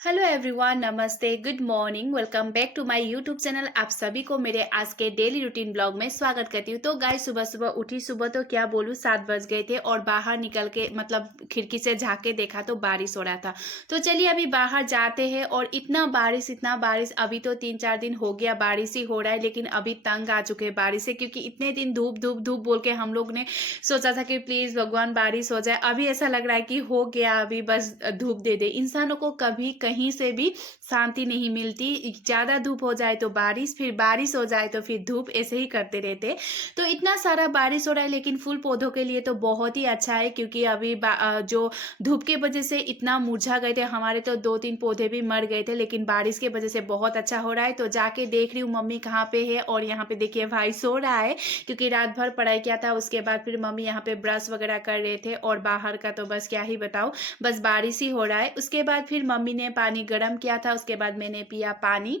Hello everyone, नमस्ते, good morning, welcome back to my YouTube channel. आप सभी को मेरे आज के डेली रूटीन ब्लॉग में स्वागत करती हूँ। तो गाइस, सुबह सुबह उठी। सुबह तो क्या बोलूँ, 7 बज गए थे और बाहर निकल के मतलब खिड़की से झाँक के देखा तो बारिश हो रहा था। तो चलिए अभी बाहर जाते हैं। और इतना बारिश, अभी तो 3-4 दिन हो गया बारिश ही हो रहा है, लेकिन अभी तंग आ चुके हैं बारिश से, क्योंकि इतने दिन धूप धूप धूप बोल के हम लोग ने सोचा था कि प्लीज भगवान बारिश हो जाए। अभी ऐसा लग रहा है कि हो गया, अभी बस धूप दे दे। इंसानों को कभी कहीं से भी शांति नहीं मिलती। ज्यादा धूप हो जाए तो बारिश, फिर बारिश हो जाए तो फिर धूप, ऐसे ही करते रहते। तो इतना सारा बारिश हो रहा है, लेकिन फूल पौधों के लिए तो बहुत ही अच्छा है, क्योंकि अभी जो धूप के वजह से इतना मुरझा गए थे हमारे, तो 2-3 पौधे भी मर गए थे, लेकिन बारिश के वजह से बहुत अच्छा हो रहा है। तो जाके देख रही हूँ मम्मी कहाँ पे है, और यहाँ पे देखिए भाई सो रहा है, क्योंकि रात भर पढ़ाई किया था। उसके बाद फिर मम्मी यहाँ पे ब्रश वगैरह कर रहे थे, और बाहर का तो बस क्या ही बताऊं, बस बारिश ही हो रहा है। उसके बाद फिर मम्मी ने पानी गर्म किया था, उसके बाद मैंने पिया पानी।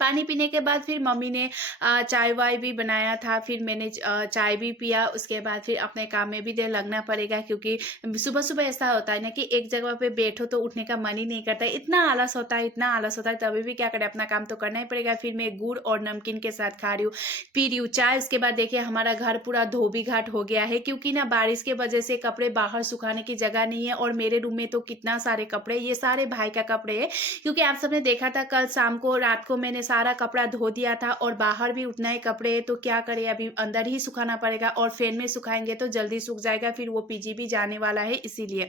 पानी पीने के बाद फिर मम्मी ने चाय वाय भी बनाया था, फिर मैंने चाय भी पिया। उसके बाद फिर अपने काम में भी देर लगना पड़ेगा, क्योंकि सुबह सुबह ऐसा होता है ना कि एक जगह पे बैठो तो उठने का मन ही नहीं करता है। इतना आलस होता है, इतना आलस होता है, तभी भी क्या करें, अपना काम तो करना ही पड़ेगा। फिर मैं गुड़ और नमकीन के साथ खा रही हूँ, पी रही हूँ चाय। उसके बाद देखिए हमारा घर पूरा धोबी घाट हो गया है, क्योंकि ना बारिश के वजह से कपड़े बाहर सुखाने की जगह नहीं है। और मेरे रूम में तो कितना सारे कपड़े, ये सारे भाई का कपड़े है, क्योंकि आप सबने देखा था कल शाम को, रात को मैंने सारा कपड़ा धो दिया था, और बाहर भी उतना ही कपड़े है। तो क्या करें, अभी अंदर ही सुखाना पड़ेगा, और फैन में सुखाएंगे तो जल्दी सूख जाएगा, फिर वो पीजी भी जाने वाला है इसीलिए।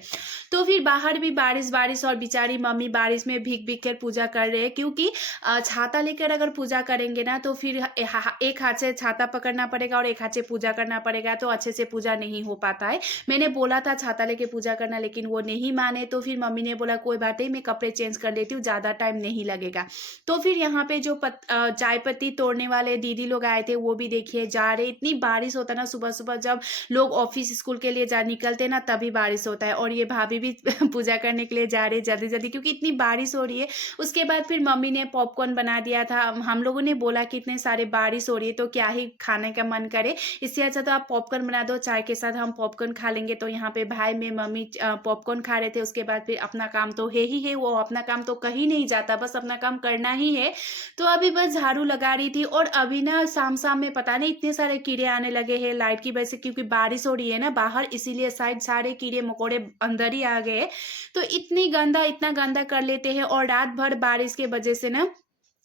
तो फिर बाहर भी बारिश बारिश, और बेचारी मम्मी बारिश में भीग भीग कर पूजा कर रहे हैं, क्योंकि छाता लेकर अगर पूजा करेंगे ना, तो फिर एक हाथ से छाता पकड़ना पड़ेगा और एक हाथ से पूजा करना पड़ेगा, तो अच्छे से पूजा नहीं हो पाता है। मैंने बोला था छाता लेके पूजा करना, लेकिन वो नहीं माने। तो फिर मम्मी ने बोला कोई बात नहीं, मैं कपड़े चेंज कर लेती हूँ, ज्यादा टाइम नहीं लगेगा। तो फिर यहाँ पे जो चाय पत्ती तोड़ने वाले दीदी लोग आए थे, वो भी देखिए जा रहे। इतनी बारिश होता है ना सुबह सुबह, जब लोग ऑफिस स्कूल के लिए जा निकलते हैं ना, तभी बारिश होता है। और ये भाभी भी पूजा करने के लिए जा रहे जल्दी जल्दी, क्योंकि इतनी बारिश हो रही है। उसके बाद फिर मम्मी ने पॉपकॉर्न बना दिया था। हम लोगों ने बोला कि इतने सारे बारिश हो रही है तो क्या ही खाने का मन करे, इससे अच्छा तो आप पॉपकॉर्न बना दो, चाय के साथ हम पॉपकॉर्न खा लेंगे। तो यहाँ पे भाई में मम्मी पॉपकॉर्न खा रहे थे। उसके बाद फिर अपना काम तो है ही है, वो अपना काम तो कहीं नहीं जाता, बस अपना काम करना ही है। तो अभी बस झाड़ू लगा रही थी। और अभी ना शाम शाम में पता नहीं इतने सारे कीड़े आने लगे हैं लाइट की वजह से, क्योंकि बारिश हो रही है ना बाहर, इसीलिए शायद सारे कीड़े मकोड़े अंदर ही आ गए। तो इतना गंदा कर लेते हैं। और रात भर बारिश के वजह से ना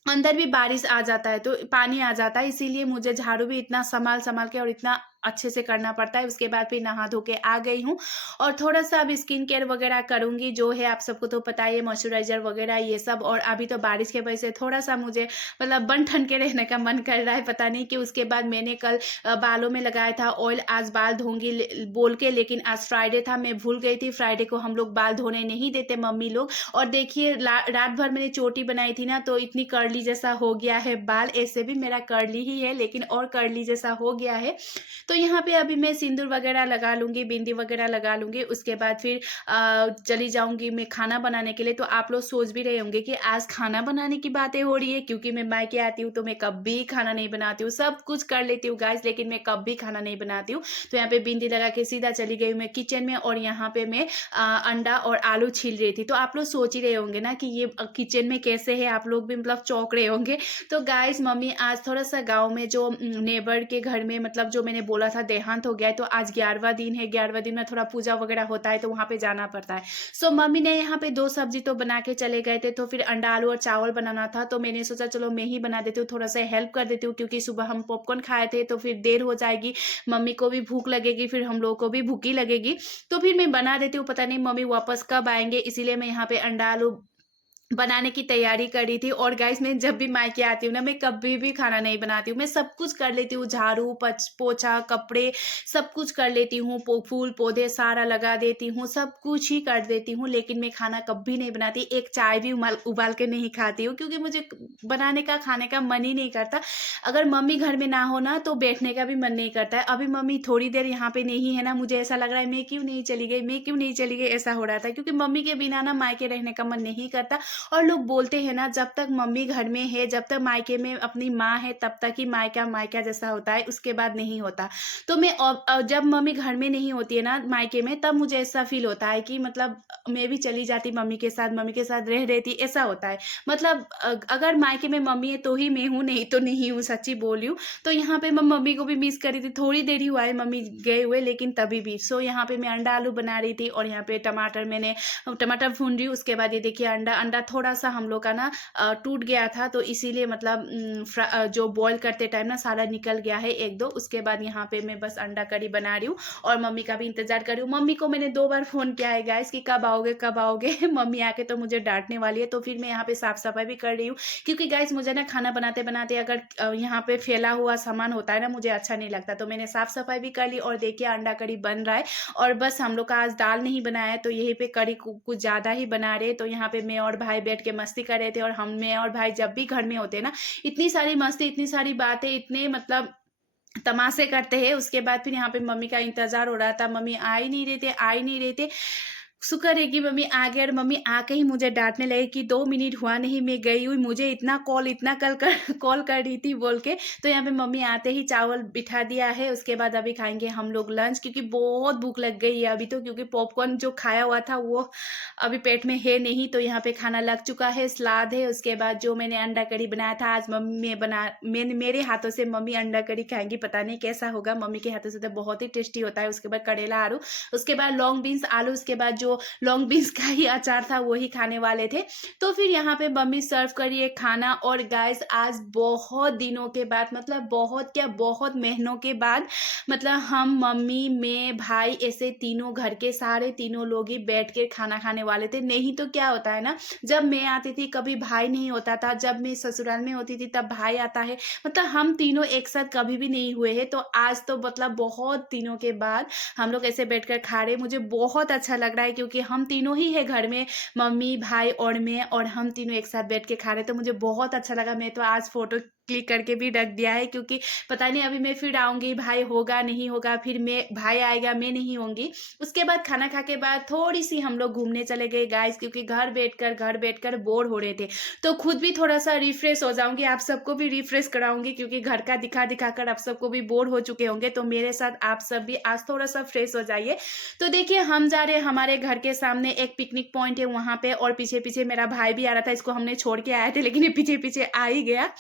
अंदर भी बारिश आ जाता है, तो पानी आ जाता है, इसीलिए मुझे झाड़ू भी इतना संभाल संभाल के और इतना अच्छे से करना पड़ता है। उसके बाद फिर नहा धो के आ गई हूँ, और थोड़ा सा अब स्किन केयर वगैरह करूंगी, जो है आप सबको तो पता ही है, मॉइस्चराइजर वगैरह ये सब। और अभी तो बारिश के वजह से थोड़ा सा मुझे मतलब बन ठन के रहने का मन कर रहा है, पता नहीं कि। उसके बाद मैंने कल बालों में लगाया था ऑयल, आज बाल धोंगी बोल के, लेकिन आज फ्राइडे था, मैं भूल गई थी। फ्राइडे को हम लोग बाल धोने नहीं देते मम्मी लोग। और देखिए रात भर मैंने चोटी बनाई थी ना, तो इतनी कर्ली जैसा हो गया है बाल। ऐसे भी मेरा कर्ली ही है, लेकिन और कर्ली जैसा हो गया है। तो यहाँ पे अभी मैं सिंदूर वगैरह लगा लूंगी, बिंदी वगैरह लगा लूंगी। उसके बाद फिर चली जाऊंगी मैं खाना बनाने के लिए। तो आप लोग सोच भी रहे होंगे कि आज खाना बनाने की बातें हो रही है, क्योंकि मैं मायके आती हूँ तो मैं कभी खाना नहीं बनाती हूँ, सब कुछ कर लेती हूँ गाइस, लेकिन मैं कभी खाना नहीं बनाती हूँ। तो यहाँ पे बिंदी लगा के सीधा चली गई मैं किचन में, और यहाँ पे मैं अंडा और आलू छील रही थी। तो आप लोग सोच ही रहे होंगे ना कि ये किचन में कैसे है, आप लोग भी मतलब चौंक रहे होंगे। तो गाइस, मम्मी आज थोड़ा सा गांव में जो नेबर के घर में, मतलब जो मैंने बोला था देहांत हो गया है, तो आज 11वां दिन है। 11वां दिन में थोड़ा पूजा वगैरह होता है, तो वहां पे जाना पड़ता है। सो मम्मी ने यहाँ पे 2 सब्जी तो बना के चले गए थे, तो फिर अंडा आलू और चावल बनाना था। तो मैंने सोचा चलो मैं ही बना देती हूँ, थोड़ा सा हेल्प कर देती हूँ, क्योंकि सुबह हम पॉपकॉर्न खाए थे, तो फिर देर हो जाएगी, मम्मी को भी भूख लगेगी, फिर हम लोगों को भी भूखी लगेगी। तो फिर मैं बना देती हूँ, पता नहीं मम्मी वापस कब आएंगे, इसीलिए मैं यहाँ पे अंडा आलू बनाने की तैयारी कर रही थी। और गाइस, मैं जब भी मायके आती हूँ ना, मैं कभी भी खाना नहीं बनाती हूँ, मैं सब कुछ कर लेती हूँ, झाड़ू पोछा कपड़े सब कुछ कर लेती हूँ, फूल पौधे सारा लगा देती हूँ, सब कुछ ही कर देती हूँ, लेकिन मैं खाना कभी नहीं बनाती। एक चाय भी उबाल के नहीं खाती हूँ, क्योंकि मुझे बनाने का खाने का मन ही नहीं करता। अगर मम्मी घर में ना हो ना, तो बैठने का भी मन नहीं करता है। अभी मम्मी थोड़ी देर यहाँ पे नहीं है ना, मुझे ऐसा लग रहा है मैं क्यों नहीं चली गई, मैं क्यों नहीं चली गई, ऐसा हो रहा था, क्योंकि मम्मी के बिना ना मायके रहने का मन नहीं करता। और लोग बोलते हैं ना, जब तक मम्मी घर में है, जब तक मायके में अपनी माँ है, तब तक ही मायका मायका जैसा होता है, उसके बाद नहीं होता। तो मैं जब मम्मी घर में नहीं होती है ना मायके में, तब मुझे ऐसा फ़ील होता है कि मतलब मैं भी चली जाती मम्मी के साथ रह रहती, ऐसा होता है। मतलब अगर मायके में मम्मी है तो ही मैं हूँ, नहीं तो नहीं हूँ, सच्ची बोल रही हूँ। तो यहाँ पे मैं मम्मी को भी मिस कर रही थी, थोड़ी देर ही हुआ है मम्मी गए हुए, लेकिन तभी भी। सो यहाँ पे मैं अंडा आलू बना रही थी और यहाँ पे टमाटर भून रही हूँ। उसके बाद ये देखिए अंडा थोड़ा-सा हम लोग का ना टूट गया था, तो इसीलिए मतलब जो बॉयल करते टाइम ना सारा निकल गया है 1-2। उसके बाद यहाँ पे मैं बस अंडा करी बना रही हूँ और मम्मी का भी इंतज़ार कर रही हूँ। मम्मी को मैंने 2 बार फ़ोन किया है गाइस कि कब आओगे, कब आओगे? मम्मी आके तो मुझे डाँटने वाली है, तो फिर मैं यहाँ पे साफ-सफाई भी कर रही हूँ, क्योंकि गाइस मुझे ना खाना बनाते-बनाते अगर यहाँ पे फैला हुआ सामान होता है ना, मुझे अच्छा नहीं लगता। तो मैंने साफ-सफाई भी कर ली और देखिए अंडा करी बन रहा है और बस हम लोग का आज दाल नहीं बनाया है, तो यहीं पे करी कुछ ज़्यादा ही बना रहे हैं। तो यहाँ पे मैं और भाई बैठ के मस्ती कर रहे थे और मैं और भाई जब भी घर में होते हैं ना, इतनी सारी मस्ती, इतनी सारी बातें, इतने मतलब तमाशे करते हैं। उसके बाद फिर यहाँ पे मम्मी का इंतज़ार हो रहा था, मम्मी आ ही नहीं रहे थे। शुक्र है कि मम्मी आ गए और मम्मी आके ही मुझे डाँटने लगे कि 2 मिनट हुआ नहीं मैं गई हुई, मुझे इतना कल कर कॉल कर रही थी बोल के। तो यहाँ पे मम्मी आते ही चावल बिठा दिया है, उसके बाद अभी खाएँगे हम लोग लंच, क्योंकि बहुत भूख लग गई है अभी तो, क्योंकि पॉपकॉर्न जो खाया हुआ था वो अभी पेट में है नहीं। तो यहाँ पे खाना लग चुका है, सलाद है, उसके बाद जो मैंने अंडा करी बनाया था आज मैंने मेरे हाथों से मम्मी अंडा करी खाएँगी, पता नहीं कैसा होगा, मम्मी के हाथों से तो बहुत ही टेस्टी होता है। उसके बाद करेला आलू, उसके बाद लॉन्ग बीन्स आलू, उसके बाद जो लॉन्ग बीन्स का ही अचार था वही खाने वाले थे। तो फिर यहाँ पे मम्मी सर्व करी है खाना और गाइस आज बहुत दिनों के बाद, मतलब बहुत क्या बहुत महीनों के बाद, मतलब हम मम्मी मैं भाई ऐसे तीनों घर के सारे तीनों लोग ही बैठ के खाना खाने वाले थे। नहीं तो क्या होता है ना, जब मैं आती थी कभी भाई नहीं होता था, जब मैं ससुराल में होती थी तब भाई आता है, मतलब हम तीनों एक साथ कभी भी नहीं हुए हैं। तो आज तो मतलब बहुत दिनों के बाद हम लोग ऐसे बैठकर खा रहे हैं, मुझे बहुत अच्छा लग रहा है, क्योंकि हम तीनों ही है घर में, मम्मी भाई और मैं, और हम तीनों एक साथ बैठ के खा रहे हैं, तो मुझे बहुत अच्छा लगा। मैं तो आज फोटो क्लिक करके भी रख दिया है, क्योंकि पता नहीं अभी मैं फिर आऊंगी, भाई होगा नहीं होगा, फिर मैं भाई आएगा मैं नहीं होंगी। उसके बाद खाना खा के बाद थोड़ी सी हम लोग घूमने चले गए गाइस, क्योंकि घर बैठकर बोर हो रहे थे, तो खुद भी थोड़ा सा रिफ्रेश हो जाऊंगी, आप सबको भी रिफ्रेश कराऊंगी, क्योंकि घर का दिखा दिखा कर आप सबको भी बोर हो चुके होंगे। तो मेरे साथ आप सब भी आज थोड़ा सा फ्रेश हो जाइए। तो देखिए हम जा रहे हैं, हमारे घर के सामने एक पिकनिक पॉइंट है वहाँ पे, और पीछे-पीछे मेरा भाई भी आ रहा था, इसको हमने छोड़ के आए थे, लेकिन ये पीछे-पीछे आ ही गया।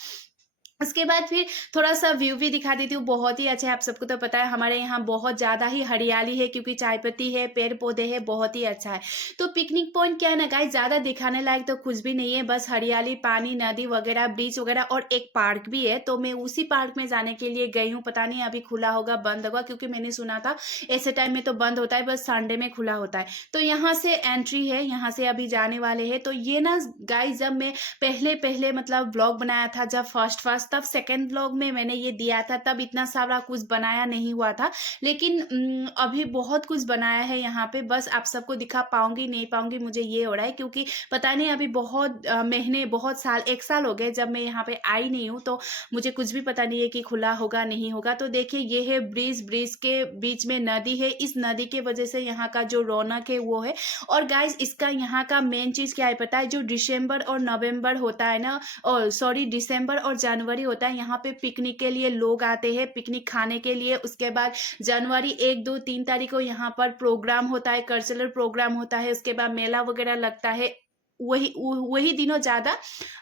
उसके बाद फिर थोड़ा-सा व्यू भी दिखा देती हूँ, बहुत ही अच्छा है, आप सबको तो पता है हमारे यहाँ बहुत ज़्यादा ही हरियाली है, क्योंकि चाय पत्ती है, पेड़-पौधे हैं, बहुत ही अच्छा है। तो पिकनिक पॉइंट क्या है ना गाइस, ज़्यादा दिखाने लायक तो कुछ भी नहीं है, बस हरियाली, पानी, नदी वगैरह, ब्रिज वगैरह और एक पार्क भी है। तो मैं उसी पार्क में जाने के लिए गई हूँ, पता नहीं अभी खुला होगा, बंद होगा, क्योंकि मैंने सुना था ऐसे टाइम में तो बंद होता है, बस संडे में खुला होता है। तो यहाँ से एंट्री है, यहाँ से अभी जाने वाले हैं। तो ये ना गाइस, जब मैं पहले मतलब व्लॉग बनाया था जब फर्स्ट तब सेकंड व्लॉग में मैंने ये दिया था, तब इतना सारा कुछ बनाया नहीं हुआ था, लेकिन अभी बहुत कुछ बनाया है यहाँ पे, बस आप सबको दिखा पाऊंगी नहीं पाऊंगी मुझे ये हो रहा है, क्योंकि पता नहीं अभी बहुत महीने बहुत साल 1 साल हो गए जब मैं यहाँ पे आई नहीं हूँ, तो मुझे कुछ भी पता नहीं है कि खुला होगा नहीं होगा। तो देखिए ये है ब्रिज के बीच में नदी है, इस नदी के वजह से यहाँ का जो रौनक है वो है। और गाइस इसका यहाँ का मेन चीज क्या है पता है, जो दिसंबर और नवंबर होता है ना, और सॉरी दिसंबर और जनवरी होता है, यहाँ पे पिकनिक के लिए लोग आते हैं, पिकनिक खाने के लिए। उसके बाद जनवरी 1, 2, 3 तारीख को यहाँ पर प्रोग्राम होता है, कल्चरल प्रोग्राम होता है, उसके बाद मेला वगैरह लगता है। वही दिनों ज्यादा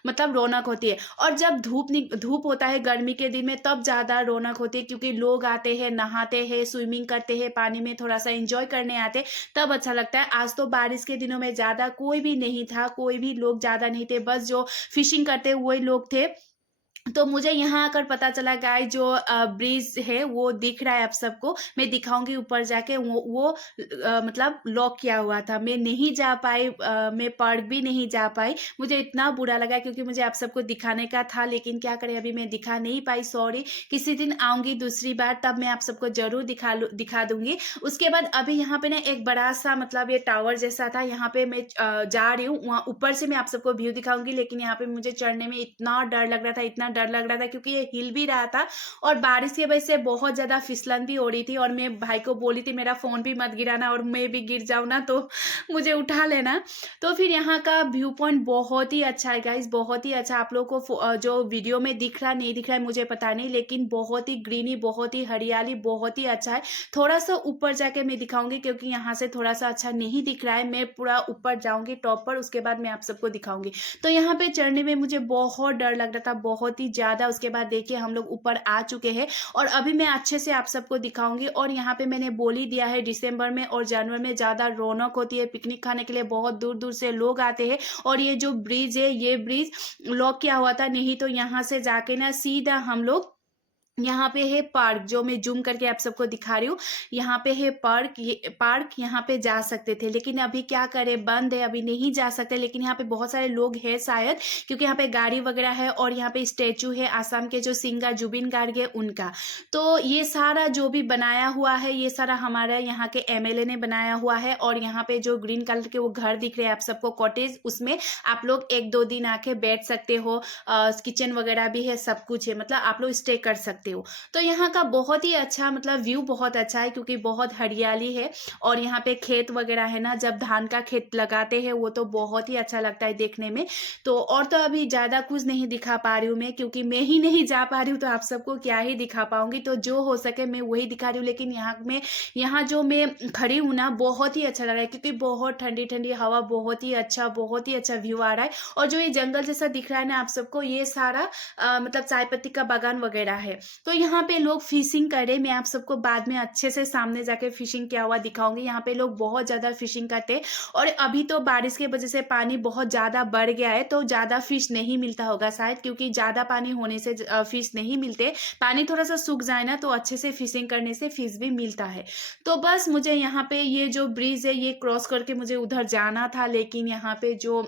मतलब रौनक होती है। और जब धूप होता है गर्मी के दिन में, तब ज्यादा रौनक होती है, क्योंकि लोग आते हैं, नहाते हैं, स्विमिंग करते हैं, पानी में थोड़ा सा एंजॉय करने आते हैं, तब अच्छा लगता है। आज तो बारिश के दिनों में ज्यादा कोई भी नहीं था, कोई भी लोग ज्यादा नहीं थे, बस जो फिशिंग करते हुए वही लोग थे। तो मुझे यहाँ आकर पता चला गाइस, जो ब्रिज है वो दिख रहा है आप सबको, मैं दिखाऊंगी ऊपर जाके, वो मतलब लॉक किया हुआ था, मैं नहीं जा पाई, मैं पार्क भी नहीं जा पाई, मुझे इतना बुरा लगा, क्योंकि मुझे आप सबको दिखाने का था, लेकिन क्या करें अभी मैं दिखा नहीं पाई, सॉरी। किसी दिन आऊंगी दूसरी बार, तब मैं आप सबको जरूर दिखा दूंगी। उसके बाद अभी यहाँ पे ना एक बड़ा सा मतलब ये टावर जैसा था, यहाँ पे मैं जा रही हूँ, वहाँ ऊपर से मैं आप सबको व्यू दिखाऊंगी, लेकिन यहाँ पे मुझे चढ़ने में इतना डर लग रहा था, इतना डर लग रहा था क्योंकि ये हिल भी रहा था और बारिश की वजह से बहुत ज़्यादा फिसलन भी हो रही थी। और मैं भाई को बोली थी मेरा फ़ोन भी मत गिराना और मैं भी गिर जाऊँ ना तो मुझे उठा लेना। तो फिर यहाँ का व्यू पॉइंट बहुत ही अच्छा है गाइस, बहुत ही अच्छा। आप लोगों को जो वीडियो में दिख रहा नहीं दिख रहा है मुझे पता नहीं, लेकिन बहुत ही ग्रीनी, बहुत ही हरियाली, बहुत ही अच्छा है। थोड़ा सा ऊपर जाके मैं दिखाऊंगी क्योंकि यहाँ से थोड़ा सा अच्छा नहीं दिख रहा है। मैं पूरा ऊपर जाऊंगी टॉप पर, उसके बाद मैं आप सबको दिखाऊंगी। तो यहाँ पे चढ़ने में मुझे बहुत डर लग रहा था, बहुत ही ज्यादा। उसके बाद देखिए हम लोग ऊपर आ चुके हैं और अभी मैं अच्छे से आप सबको दिखाऊंगी। और यहाँ पे मैंने बोल ही दिया है दिसंबर में और जनवरी में ज्यादा रौनक होती है, पिकनिक खाने के लिए बहुत दूर दूर से लोग आते हैं। और ये जो ब्रिज है ये ब्रिज लॉक किया हुआ था, नहीं तो यहाँ से जाके ना सीधा हम लोग यहाँ पे है पार्क, जो मैं जूम करके आप सबको दिखा रही हूँ। यहाँ पे है पार्क, ये पार्क यहाँ पे जा सकते थे, लेकिन अभी क्या करें बंद है, अभी नहीं जा सकते। लेकिन यहाँ पे बहुत सारे लोग हैं शायद, क्योंकि यहाँ पे गाड़ी वगैरह है और यहाँ पे स्टेचू है आसाम के जो सिंगर जुबिन गार्ग है उनका। तो ये सारा जो भी बनाया हुआ है ये सारा हमारा यहाँ के एमएलए ने बनाया हुआ है। और यहाँ पे जो ग्रीन कलर के वो घर दिख रहे हैं आप सबको कॉटेज, उसमें आप लोग 1-2 दिन आके बैठ सकते हो। किचन वगैरह भी है, सब कुछ है, मतलब आप लोग स्टे कर सकते हो। तो यहाँ का बहुत ही अच्छा मतलब व्यू बहुत अच्छा है क्योंकि बहुत हरियाली है। और यहाँ पे खेत वगैरह है ना, जब धान का खेत लगाते हैं वो तो बहुत ही अच्छा लगता है देखने में। तो और तो अभी ज़्यादा कुछ नहीं दिखा पा रही हूँ मैं, क्योंकि मैं ही नहीं जा पा रही हूँ तो आप सबको क्या ही दिखा पाऊंगी। तो जो हो सके मैं वही दिखा रही हूँ। लेकिन यहाँ जो मैं खड़ी हूँ ना बहुत ही अच्छा लग रहा है क्योंकि बहुत ठंडी ठंडी हवा, बहुत ही अच्छा व्यू आ रहा है। और जो ये जंगल जैसा दिख रहा है ना आप सबको, ये सारा मतलब चाय पत्ती का बागान वगैरह है। तो यहाँ पे लोग फिशिंग करे, मैं आप सबको बाद में अच्छे से सामने जाके फिशिंग किया हुआ दिखाऊंगी। यहाँ पे लोग बहुत ज़्यादा फिशिंग करते हैं। और अभी तो बारिश की वजह से पानी बहुत ज़्यादा बढ़ गया है तो ज़्यादा फिश नहीं मिलता होगा शायद, क्योंकि ज़्यादा पानी होने से फिश नहीं मिलते। पानी थोड़ा सा सूख जाए ना तो अच्छे से फिशिंग करने से फिश भी मिलता है। तो बस मुझे यहाँ पे ये जो ब्रिज है ये क्रॉस करके मुझे उधर जाना था, लेकिन यहाँ पे जो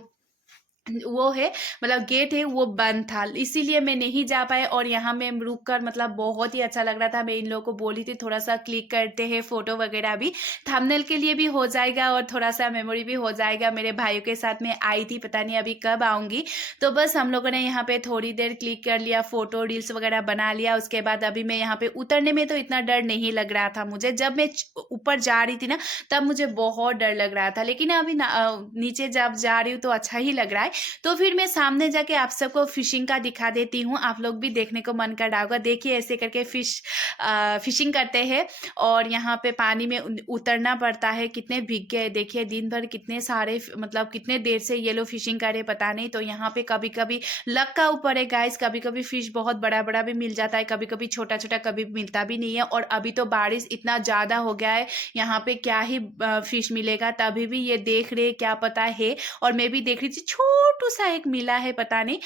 वो है मतलब गेट है वो बंद था, इसीलिए मैं नहीं जा पाए। और यहाँ में रुक कर मतलब बहुत ही अच्छा लग रहा था। मैं इन लोगों को बोली थी थोड़ा सा क्लिक करते हैं फोटो वगैरह भी, थंबनेल के लिए भी हो जाएगा और थोड़ा सा मेमोरी भी हो जाएगा। मेरे भाइयों के साथ में आई थी, पता नहीं अभी कब आऊँगी। तो बस हम लोगों ने यहाँ पे थोड़ी देर क्लिक कर लिया, फोटो रील्स वगैरह बना लिया। उसके बाद अभी मैं यहाँ पे उतरने में तो इतना डर नहीं लग रहा था मुझे, जब मैं ऊपर जा रही थी ना तब मुझे बहुत डर लग रहा था। लेकिन अभी नीचे जब जा रही हूँ तो अच्छा ही लग रहा है। तो फिर मैं सामने जाके आप सबको फिशिंग का दिखा देती हूँ, आप लोग भी देखने को मन कर रहा होगा। देखिए ऐसे करके फिशिंग करते हैं और यहाँ पे पानी में उतरना पड़ता है। कितने भीग गए देखिए, दिन भर कितने सारे मतलब कितने देर से ये लोग फिशिंग करे पता नहीं। तो यहाँ पे कभी कभी लक का ऊपर है गाइस, कभी कभी फिश बहुत बड़ा बड़ा भी मिल जाता है, कभी कभी छोटा छोटा, कभी मिलता भी नहीं है। और अभी तो बारिश इतना ज़्यादा हो गया है, यहाँ पे क्या ही फिश मिलेगा। तभी भी ये देख रहे क्या पता है, और मैं भी देख रही थी छोटू सा एक मिला है पता नहीं।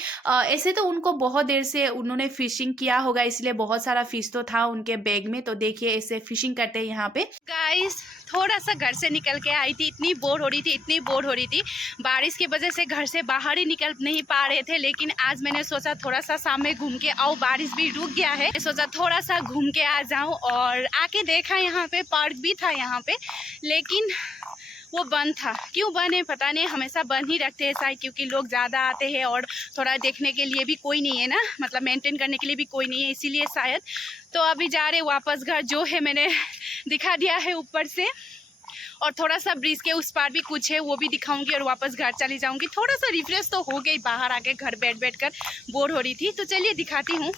ऐसे तो उनको बहुत देर से उन्होंने फिशिंग किया होगा इसलिए बहुत सारा फिश तो था उनके बैग में। तो देखिए ऐसे फिशिंग करते हैं यहाँ पे गाइस। थोड़ा सा घर से निकल के आई थी, इतनी बोर हो रही थी, इतनी बोर हो रही थी बारिश की वजह से, घर से बाहर ही निकल नहीं पा रहे थे। लेकिन आज मैंने सोचा थोड़ा सा शाम में घूम के आओ, बारिश भी रुक गया है, सोचा थोड़ा सा घूम के आ जाऊं। और आके देखा यहाँ पे पार्क भी था यहाँ पे, लेकिन वो बंद था। क्यों बंद है पता नहीं, हमेशा बंद ही रखते हैं शायद क्योंकि लोग ज़्यादा आते हैं और थोड़ा देखने के लिए भी कोई नहीं है ना, मतलब मेंटेन करने के लिए भी कोई नहीं है, इसीलिए शायद। तो अभी जा रहे वापस घर, जो है मैंने दिखा दिया है ऊपर से। और थोड़ा सा ब्रिज के उस पार भी कुछ है वो भी दिखाऊंगी और वापस घर चली जाऊंगी। थोड़ा सा रिफ्रेश तो हो गई, बाहर आके घर बैठ कर बोर हो रही थी। तो चलिए दिखाती हूँ।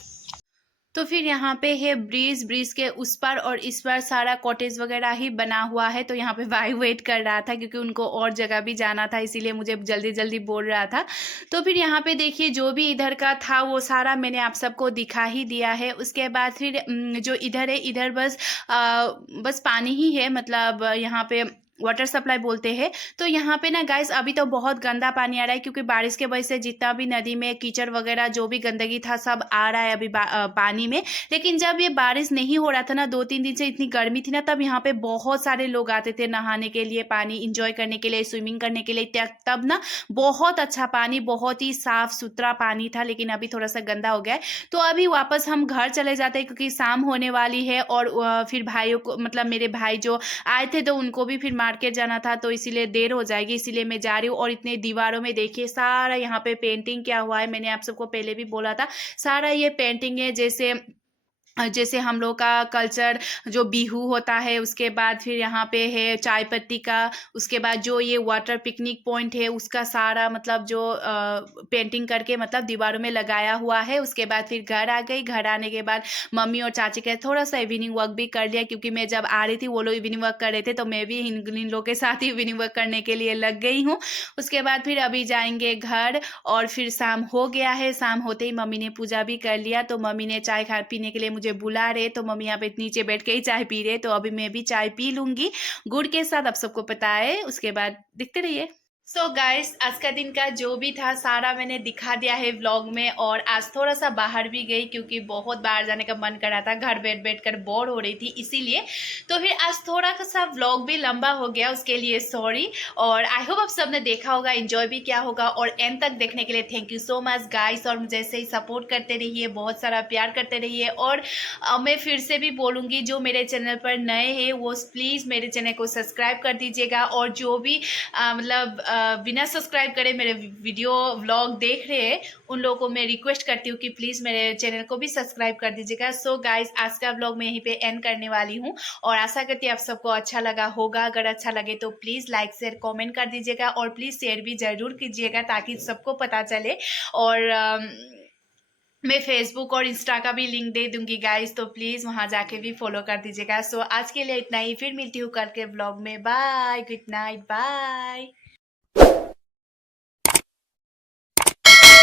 तो फिर यहाँ पे है ब्रिज, ब्रिज के उस पार और इस पार सारा कॉटेज वगैरह ही बना हुआ है। तो यहाँ पे भाई वेट कर रहा था क्योंकि उनको और जगह भी जाना था, इसीलिए मुझे जल्दी जल्दी बोल रहा था। तो फिर यहाँ पे देखिए जो भी इधर का था वो सारा मैंने आप सबको दिखा ही दिया है। उसके बाद फिर जो इधर है, इधर बस पानी ही है, मतलब यहाँ पे वाटर सप्लाई बोलते हैं। तो यहाँ पे ना गाइस अभी तो बहुत गंदा पानी आ रहा है क्योंकि बारिश के वजह से जितना भी नदी में कीचड़ वगैरह जो भी गंदगी था सब आ रहा है अभी पानी में। लेकिन जब ये बारिश नहीं हो रहा था ना, 2-3 दिन से इतनी गर्मी थी ना, तब यहाँ पे बहुत सारे लोग आते थे नहाने के लिए, पानी इंजॉय करने के लिए, स्विमिंग करने के लिए। तब ना बहुत अच्छा पानी, बहुत ही साफ सुथरा पानी था। लेकिन अभी थोड़ा सा गंदा हो गया है। तो अभी वापस हम घर चले जाते हैं क्योंकि शाम होने वाली है। और फिर भाइयों को मतलब मेरे भाई जो आए थे तो उनको भी फिर मार्केट जाना था तो इसीलिए देर हो जाएगी, इसीलिए मैं जा रही हूँ। और इतने दीवारों में देखिए सारा यहाँ पे पेंटिंग किया हुआ है, मैंने आप सबको पहले भी बोला था। सारा ये पेंटिंग है, जैसे हम लोग का कल्चर जो बिहू होता है, उसके बाद फिर यहाँ पे है चाय पत्ती का, उसके बाद जो ये वाटर पिकनिक पॉइंट है उसका सारा मतलब जो पेंटिंग करके मतलब दीवारों में लगाया हुआ है। उसके बाद फिर घर आ गई, घर आने के बाद मम्मी और चाची के थोड़ा सा इवनिंग वॉक भी कर लिया, क्योंकि मैं जब आ रही थी वो लोग इवनिंग वॉक कर रहे थे तो मैं भी इन लोग के साथ ही इवनिंग वॉक करने के लिए लग गई हूँ। उसके बाद फिर अभी जाएंगे घर, और फिर शाम हो गया है। शाम होते ही मम्मी ने पूजा भी कर लिया, तो मम्मी ने चाय खा पीने के लिए मुझे बुला रहे, तो मम्मी यहाँ पे नीचे बैठ के ही चाय पी रहे, तो अभी मैं भी चाय पी लूंगी गुड़ के साथ, आप सबको पता है। उसके बाद दिखते रहिए। सो गाइस, आज का दिन का जो भी था सारा मैंने दिखा दिया है व्लॉग में। और आज थोड़ा सा बाहर भी गई, क्योंकि बहुत बाहर जाने का मन कर रहा था, घर बैठ बैठ कर बोर हो रही थी इसीलिए। तो फिर आज थोड़ा सा व्लॉग भी लंबा हो गया, उसके लिए सॉरी। और आई होप आप सबने देखा होगा, एंजॉय भी किया होगा, और एंड तक देखने के लिए thank you so much guys. और मुझे ऐसे ही सपोर्ट करते रहिए, बहुत सारा प्यार करते रहिए। और मैं फिर से भी बोलूँगी, जो मेरे चैनल पर नए हैं वो प्लीज़ मेरे चैनल को सब्सक्राइब कर दीजिएगा। और जो भी मतलब बिना सब्सक्राइब करे मेरे वीडियो व्लॉग देख रहे हैं, उन लोगों को मैं रिक्वेस्ट करती हूँ कि प्लीज़ मेरे चैनल को भी सब्सक्राइब कर दीजिएगा। सो गाइस, आज का व्लॉग मैं यहीं पे एंड करने वाली हूँ, और आशा करती हूँ आप सबको अच्छा लगा होगा। अगर अच्छा लगे तो प्लीज़ लाइक शेयर कमेंट कर दीजिएगा, और प्लीज़ शेयर भी ज़रूर कीजिएगा ताकि सबको पता चले। और मैं फेसबुक और इंस्टा का भी लिंक दे दूंगी गाइस, तो प्लीज़ वहाँ जाके भी फॉलो कर दीजिएगा। सो आज के लिए इतना ही, फिर मिलती हूँ कल के व्लॉग में। Bye, good night, bye.